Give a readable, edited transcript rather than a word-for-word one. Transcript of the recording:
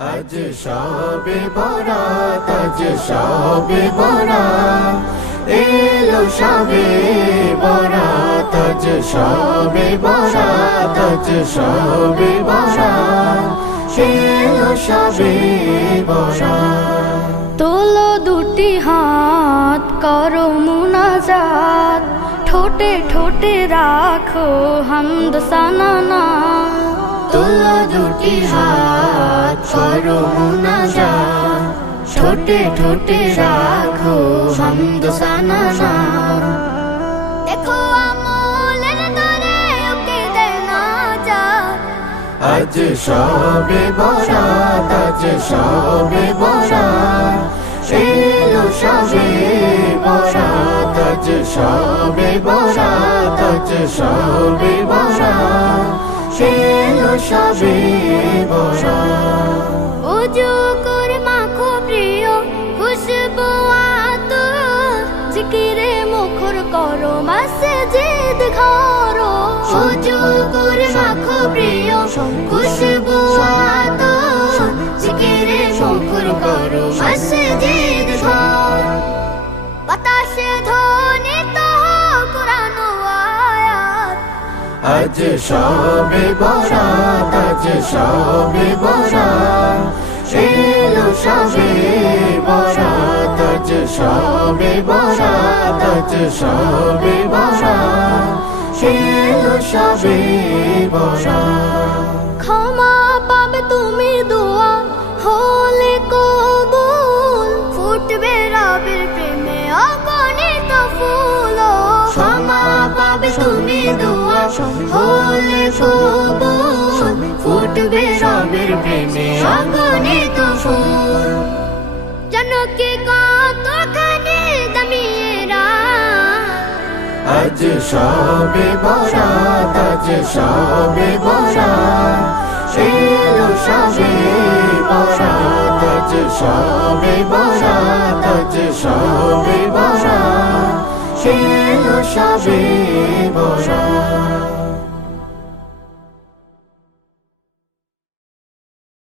আজ শবে বরাত, আজ শবে বরাত, এলো শবে বরাত, আজ শবে বরাত, আজ শবে বরাত, এলো শবে বরাত। তোলো দুটি হাত করো মুনাজাত, ঠোঁটে ঠোঁটে রাখো হামদ সানা। তোলো দুটি হাত করো মুনাজাত, ঠোঁটে ঠোঁটে রাখো হামদ সানা। দেখো আমলের দরে ওকে দেনা যা। আজ শবে বরাত, আজ শবে বরাত, এলো শবে বরাত, আজ শবে বরাত, আজ শবে বরাত, এলো শবে বরাত। ওযু করে মাখো প্রিয় খুশবু আতর, জিকিরে মুখর করো মসজিদ ঘর। ওযু করে মাখো প্রিয় খুশবু আতর, জিকিরে মুখর করো মসজিদ ঘর। বাতাসে ধ্বনিত কুরআন আয়াত। আজ শবে বরাত, আজ শবে বরাত, এলো শবে বরাত, আজ শবে বরাত, আজ শবে বরাত, এলো শবে বরাত। ক্ষমা পাবে তুমি দোয়া হলে কবুল, ফুটবে রবের প্রেমে অগণিত ফুল। ক্ষমা পাবে তুমি দোয়া হলে কবুল, ফুটবে রবের প্রেমে অগণিত ফুল। জনকে কতখানি দামিয়েরা। আজ শবে বরাত, আজ শবে বরাত, এলো শবে বরাত, আজ শবে বরাত, আজ শবে বরাত, এলো শবে বরাত।